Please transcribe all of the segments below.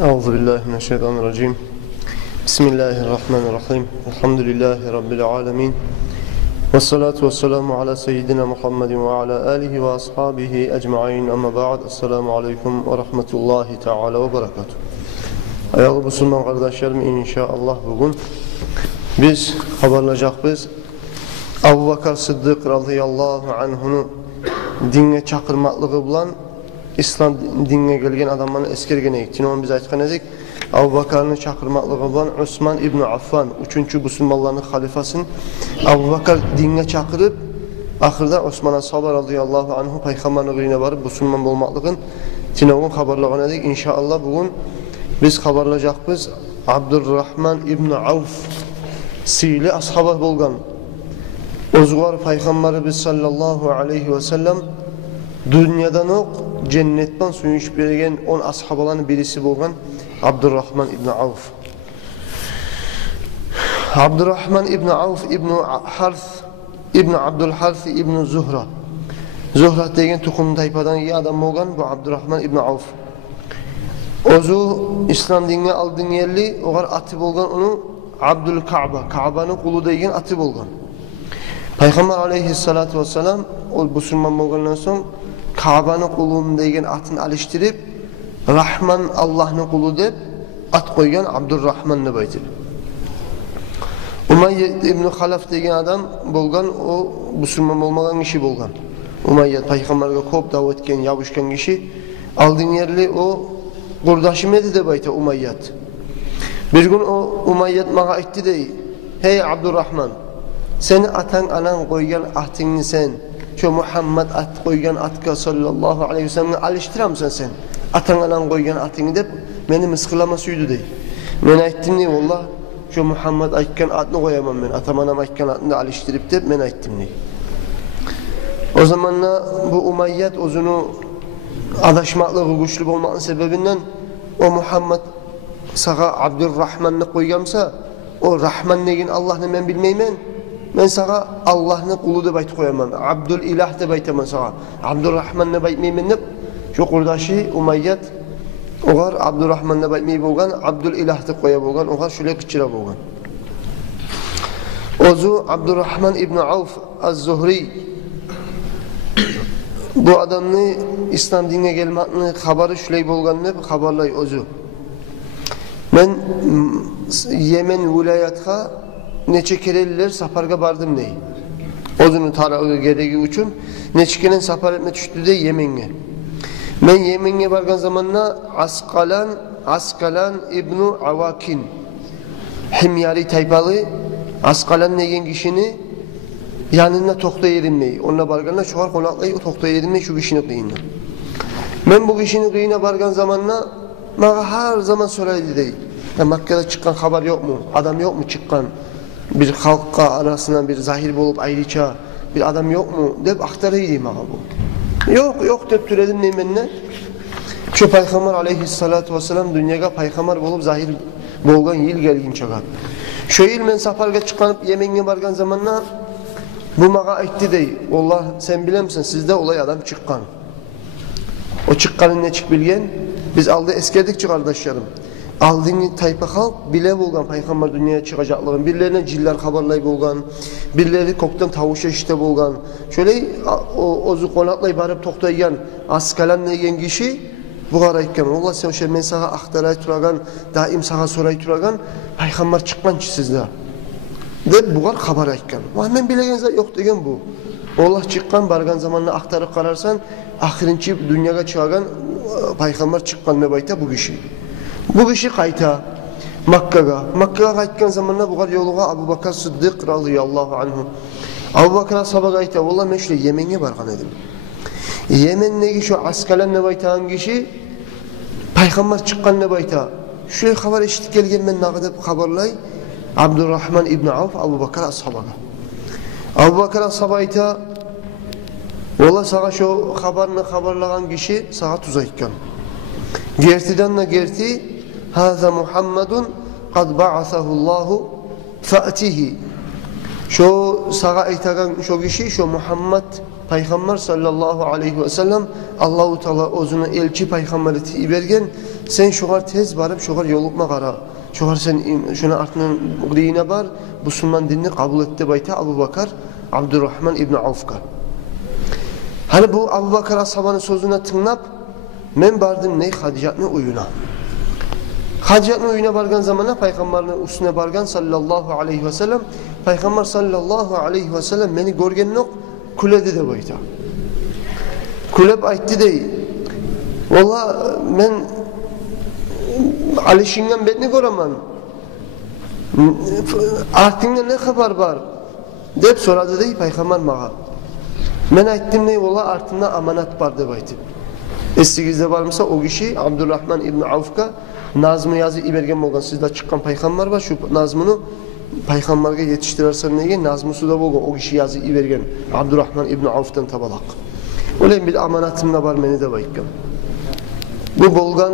Euzubillahimineşşeytanirracim. Bismillahirrahmanirrahim. Elhamdülillahi Rabbil alemin. Vessalatu vesselamu ala seyyidina Muhammedin ve ala alihi ve ashabihi ecma'in. Amma ba'd. Esselamu aleyküm ve rahmetullahi teala ve berekatuhu. Ayalı Müslüman kardeşlerim, inşallah bugün biz haberleyeceğiz. Abu Bakar Sıddık radıyallahu anh'unu dinle çakırmaklığı bulan İslam dinine gelgen adamların eskergene gittiğini onu biz aytkan edik. Abu Bakar'ın çakırmaklığı bulan Osman İbn Affan, 3. Müslümanların halifasın. Abu Bakar dinine çakırıp ahırda Osman'a sabah radıyallahu anh'u peygamberliğine varıp Müslüman olmaklığın tinavun haberlağına edik. İnşallah bugün biz haberleyeceğiz. Abdurrahman İbn Avf sili ashabı bolgan. Ozgar Peygamberimiz sallallahu aleyhi ve sellem dünyadan ok cennetten suyuş bergen 10 ashabaların birisi bolgan Abdurrahman İbn Avf. Abdurrahman İbn Avf İbn Harth İbn Abdülharth İbn Zuhra. Zuhra degen tukum taypadan iyi adam bolgan bu Abdurrahman İbn Avf. Ozu İslam dinine aldığın yerli oğar atı bolgan onu Abdül Ka'ba, Ka'ba'nın kulu degen atı bolgan. Peygamber aleyhissalatu vesselam o Müslüman bolgandan soň Ka'ba'nın kulunu degen atını alıştırıp Rahman Allah'ın kulu dep at koygan Abdurrahman'ı baytır. Umayyad İbn Halaf degen adam bolgan o Müslüman olmagan kişi bolgan. Umayyad Peygamberge köp davet etken, yabışkan kişi aldığın yerli o kurdaşım edi de bayta Umayyad. Bir gün o Umayyad mağa etti de hey Abdurrahman, seni atan anan koygan atını sen şu Muhammed at koygan atka sallallahu aleyhi ve sellem'e alıştıramsan sen atan anan koygan atını dep meni mıskılamasıydı dey. Men ayttim ne valla şu Muhammed aytkan atını koyamam men atam anam aytkan atını alıştırıp dep men ayttim ne. O zamanla bu Umayyad ozunu adaşmaklığı güçlü olmanın sebebinden o Muhammed sağa Abdurrahman'ı koygamsa o Rahman degen Allah'ını men bilmeymen. Men sağa Allah'ın kulu da bayt koyamam. Abdül İlah da baytaman sağa. Abdurrahman da baytmeymen dep şu kurdaşı Umayyad oğar Abdurrahman da baytmey bolgan, Abdül İlah da koya bolgan, oğar şöyle kıçıra bolgan. Ozu Abdurrahman İbn Avf az-Zuhri bu adamni İslam dinine gelmekini haberi şöyle bolgan dep haberlay ozu. Men Yemen vilayatga neçe kereliler saparga bardım ney. Ozunu tarağı gereği uçun neçe keren sapar etme düştü de Yemen'e. Men Yemen'e bargan zamanla Askalan İbn Avakin Himyari taypalı Askalan negen kişini yanına tokta yerimney. Onunla barganla çoğar konaklayı o tokta yerimney şu kişini kıyına. Men bu kişini kıyına bargan zamanla bana her zaman söyledi değil. Ya Mekke'de çıkan haber yok mu? Adam yok mu çıkan? Bir halkka arasından bir zahir bulup ayrıca bir adam yok mu? Dep aktarıydı bana bu. Yok dep türedim neymenle. Şu Peygamber aleyhissalatu vesselam dünyaya Peygamber bulup zahir bolgan yıl gelgin çağa. Şu yıl men safarga çıkanıp Yemen'e bargan zamanla bu mağa aytti dey. Allah sen bilemsin sizde olay adam çıkan. O çıkanın ne çık bilgen? Biz aldı eskerdik kardeşlerim. Aldığını tayfa halk bile bolgan Peygamber dünyaya çıkacaklığın. Birilerine ciller haberlay bolgan, birileri koktan tavuşa işte bolgan. Şöyle ozu konaklay barıp toktaygan Askalan degen kişi bu garayken Allah sen şe men sağa aktaray turagan, daim sağa soray turagan Peygamber çıkmançı sizde. Dep bu gar haber aytkan. Va men bilegen yok degen bu. Allah çıkkan bargan zamanla aktarıp qararsan ahirinci dünyaya çıkagan Peygamber çıkkan ne bayta bu kişi. Bu kişi kayta Makkaga kaytkan zamanla bu kadar yoluğa Abu Bakar Sıddık radıyallahu anhu. Abu Bakar sabah kayta valla men şöyle Yemen'e bargan edim. Yemen'deki şu Askalan ne baytağın kişi Peygamber çıkan ne bayta. Şöyle haber eşit gelgen men nağıdep haberlay Abdurrahman İbn Avf Abu Bakar ashabaga. Abu Bakar ashabayta valla sağa şu haberini haberlagan kişi sağa tuzaytkan. Gertiden de gerti Hâzâ Muhammedun kad ba'asahullahu fa'tihi. Şu sağa aytagan şu kişi şu Muhammed Peygamber sallallahu aleyhi ve sellem Allahu Teala özüne elçi peygamberliği bergen. Sen şoğar tez barıp şoğar yolukma qara. Şoğar sen şuna artının dine bar. Müslüman dinini kabul etti bayta Abu Bakar Abdurrahman ibn Avf'ka. Hani bu Abu Bakar ashabanın sözüne tınlap men bardım ney Hadicat'ın uyuna. Hadicat'ın uyuna bargan zamana Peygamber'in üstüne bargan sallallahu aleyhi ve sellem. Peygamber sallallahu aleyhi ve sellem beni görgen yok kulede de bayta. Kulep aytti dey. Valla men alişingen betni göremen. Artında ne haber var? Dep soradı dey Peygamber mağa. Men ayttim ney valla artında amanat var dep aytım. Estigizde varmasa o kişi Abdurrahman ibn Avf'ka nazmı yazı ibergen bolgan. Sizde çıkan peygamber var şu nazmını peygamberge yetiştirersen neye nazmısı da bolgan. O kişi yazı ibergen Abdurrahman ibn Avf'tan tabalak. Öyle bir amanatımda var meni de bayıkkam. Bu bolgan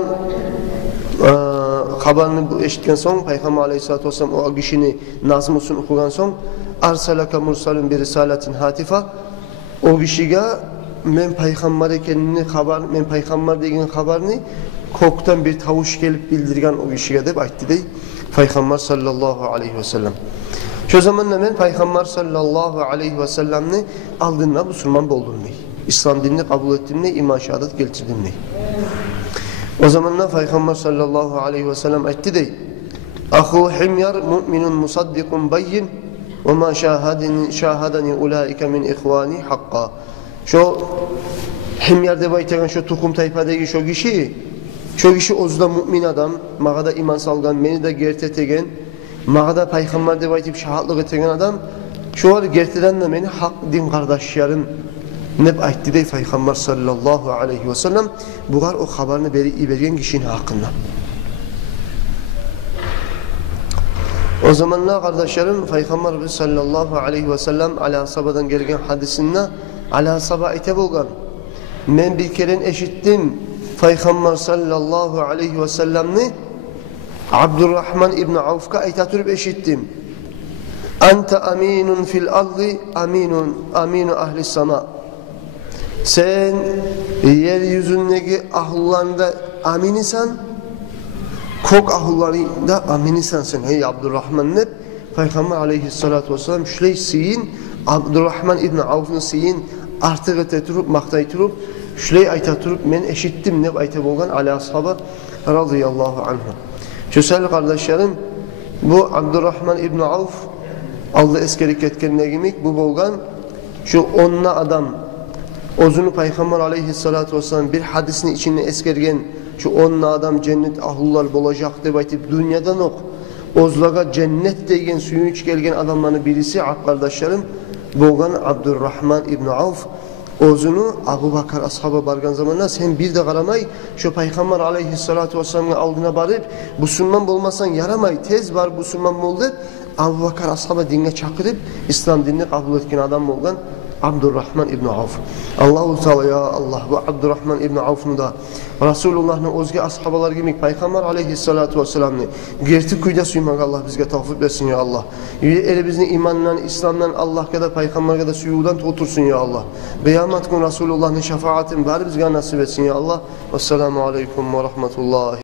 haberini eşitken son Peygamber aleyhissalatü vesselam o kişini nazmısını okugan son arsalaka mursalun bir risalatin hatifa o kişiye men peygamber ekenini haber men peygamber degen haberini koktan bir tavuş gelip bildirgen o kişiye de aytdı dey Peygamber sallallahu aleyhi ve sellem. Şu zamanla men Peygamber sallallahu aleyhi ve sellemni aldığında Müslüman boldum dey. İslam dinini kabul ettim dey, iman şehadet getirdim dey. O zamanla Peygamber sallallahu aleyhi ve sellem aytdı dey. Ahu himyar mu'minun musaddikun bayyin ve ma şahadani ulaika min ihvani hakka. Şu himyarda baytagan şu tukum tayfadagi şu kişi ozda mümin adam, mağada iman salgan, meni de gertetegen, mağada peygamber de baytip şahitlik etegen adam, şu var gerteden de meni hak din kardeşlerim ne aytdı dey Peygamber sallallahu aleyhi ve sellem bugar o haberini bergen kişinin hakkında. O zamanlar kardeşlerim Peygamber sallallahu aleyhi ve sellem ala sahabadan gelgen hadisinde ala sabah ite bolgan. Men bir kere eşittim Peygamber sallallahu aleyhi ve sellemni Abdurrahman ibn Avf'ka aytatürüp eşittim. Ente aminun fil ardı aminu ahli sama. Sen yeryüzündeki ahullarında aminisan, kok ahullarında aminisan sen. Hey Abdurrahman ne? Peygamber aleyhissalatu vesselam şöyle siyin Abdurrahman ibn Avf'ın siyin artık eteturup maktayturup şöyle aytaturup men eşittim ne ayta bolgan ala ashaba radıyallahu anhu. Şöyle kardeşlerim bu Abdurrahman ibn Avf aldı eskerik etken negimik bu bolgan şu onunla adam ozunu Peygamber aleyhissalatu vesselam bir hadisini içine eskergen şu onunla adam cennet ahullar bolacak dep aytıp dünyadan ok ozlaga cennet degen suyunç gelgen adamların birisi kardeşlerim bolgan Abdurrahman ibn Avf ozunu Abu Bakar ashaba bargan zamanlar sen bir de qaramay şu Peygamber aleyhissalatu vesselam'ın aldına barıp Müslüman bolmasan yaramay tez var Müslüman boldu Abu Bakar ashaba dinine çakırıp İslam dinini kabul etken adam bolgan Abdurrahman ibn Avf. Allahu Teala ya Allah bu Abdurrahman ibn Avf'nu da Resulullah'ın özge ashabalar gibi Peygamber aleyhissalatu vesselam'ni gerti kuyda suymak Allah bizge tavfik versin ya Allah. Ele bizni imanla, İslam'dan Allah kadar Peygamber kadar suyudan tutursun ya Allah. Beyamat gün Resulullah'ın şefaatin bari bizge nasip etsin ya Allah. Vesselamu aleyküm ve rahmetullahi.